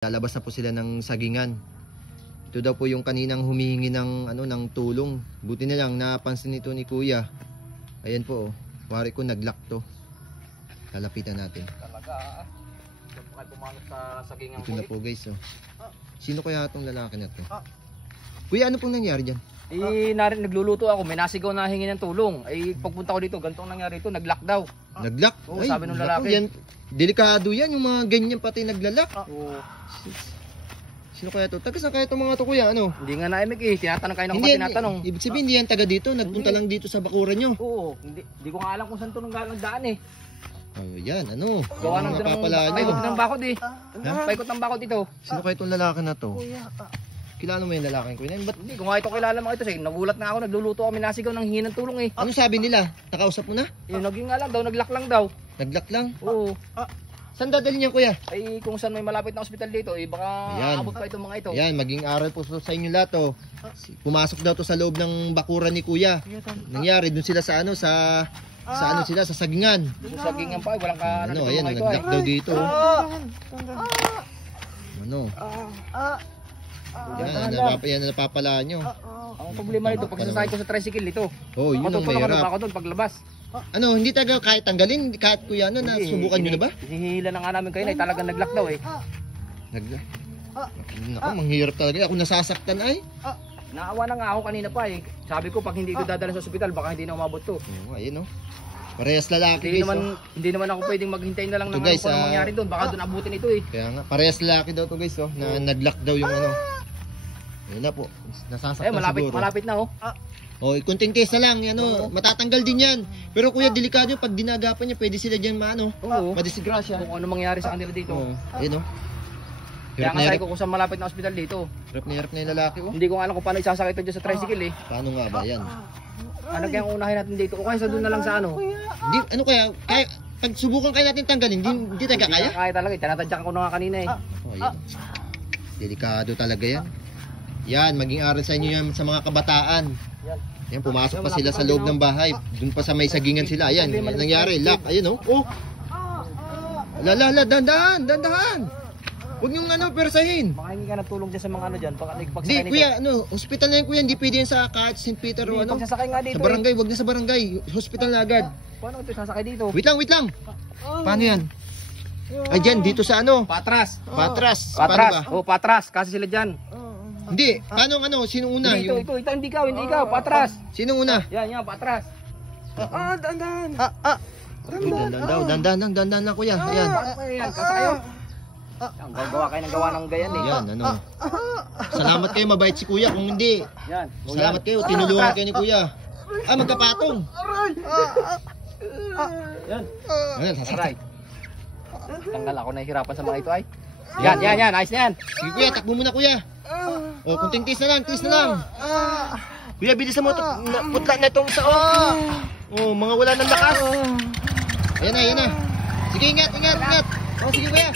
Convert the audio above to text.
Lalabas na po sila ng sagingan. Ito daw po yung kaninang humihingi ng ng tulong. Buti na lang napansin nito ni Kuya. Ayan po oh. Wari ko naglock to. Lalapitan natin. Talaga Kapag pumanok sa sagingan ito na po guys oh. Sino kaya itong lalaki na to? Kuya, ano pong nangyari dyan? Nagluluto ako, may nasigaw na hingi ng tulong. Pagpunta ko dito, ganito ang nangyari ito, nag-lock daw. Naglock? Oo, sabi nung lalaki. Yan, delikado yan, yung mga ganyan pati naglalak. Oo. Sino kaya to? Taga saan kaya itong mga to kuya? Ano? Hindi nga naimik tinatanong kayo na Hindi, tinatanong. ibig sabihin hindi yan taga dito, nagpunta lang dito sa bakuran nyo. Oo, hindi ko nga alam kung saan ito nang daan Oh, yan, ano? Gawa ng paikot ng bakod Paikot ng bakod ito. Sino kaya itong lalaki na to? Kilala mo yung lalaki ko yun? Ba't hindi ko nga ito kilala mga ito. Nagulat na ako, nagluluto kami, nasigaw ng hingi ng tulong Anong sabi nila? Nakausap mo na? Naging nga lang daw, nag-lock lang daw. Nag-lock lang? Oo. Saan dadalhin niyan kuya? Kung saan may malapit na ospital dito, baka abot pa itong mga ito. Yan, maging aral po sa inyo lahat oh. Pumasok daw to sa loob ng bakuran ni kuya. Nangyari dun sila sa sa sagingan. Sa sagingan pa, walang ka ayan, nag-lock daw dito. Yan, napapala nyo. Ang problema nito, pag sasakay ko sa tricycle ito. Oh, yun ang mahirap. Ako doon paglabas. Hindi taga kahit tanggalin, kahit kuya na subukan nyo na ba? Hihila na nga namin kayo na talagang nag-lock daw Nag-lock? Naku, manghirap talaga. Ako nasasaktan ay. Naawa na nga ako kanina pa Sabi ko pag hindi ko dadalhin sa ospital, baka hindi na umabot to. Ayun Parehas lalaki guys. Hindi naman ako pwedeng maghintay na lang ng guys, ano mangyari doon. Baka doon abutin ito Kaya nga, parehas lalaki daw to guys na nag-lock daw yung Ayun na po. Nasasaktan siguro. Malapit na kunting test na lang, matatanggal din yan. Pero kuya, delikado pag dinagapan niya, pwede sila diyan madisgrasya. Kung ano mangyari sa kanila dito. Ayun Kaya nga sabi ko kung saan malapit na ospital dito. Hirap na yung lalaki Hindi ko alam kung paano isasakay ito dyan sa tricycle Paano nga ba yan? Ano kaya ang unahin natin dito? O kaya sa doon na lang sa kaya pag subukan kayo natin tanggalin, hindi taga kaya? Hindi kaya talaga, tinatadyakan ko na nga kanina Delikado talaga yan. Yan, maging aral sa inyo yan sa mga kabataan. Yan, pumasok pa sila sa loob ng bahay. Doon pa sa may sagingan sila. Ayan, nangyari, lock. Ayun dandahan. Huwag niyong persahin. Baka hindi ka natulong dyan sa mga dyan. Di, kuya, hospital na yan kuya. Hindi pwede yan sa kahit St. Peter o Pagsasakay nga dito sa barangay, wag na sa barangay. Hospital na agad. Paano ito sasakay dito? Wait lang. Paano yan? Ay, dyan, dito sa Patras. Patras. Patras. Kasi sila dyan. Hindi, paano sino una? Ito, hindi ikaw, patras. Sino una? Yan, patras. Dandan. Dandan na kuya. Ayan. Kasa kayo. Gawa kayo ng gawa ng gayan Yan, salamat kayo, mabait si kuya. Kung hindi, yan. Salamat kayo, tinulungan kayo ni kuya. Magkapatong. Yan. Sasakay. Tanggal ako, nahihirapan sa mga ito Yan, ayos na yan. Sige kuya, takbo muna kuya. Kunting tiis na lang. Kuya, bilisan mo putla na itong isa. Mga wala ng lakas. Ayan na. Sige, ingat. Sige kuya.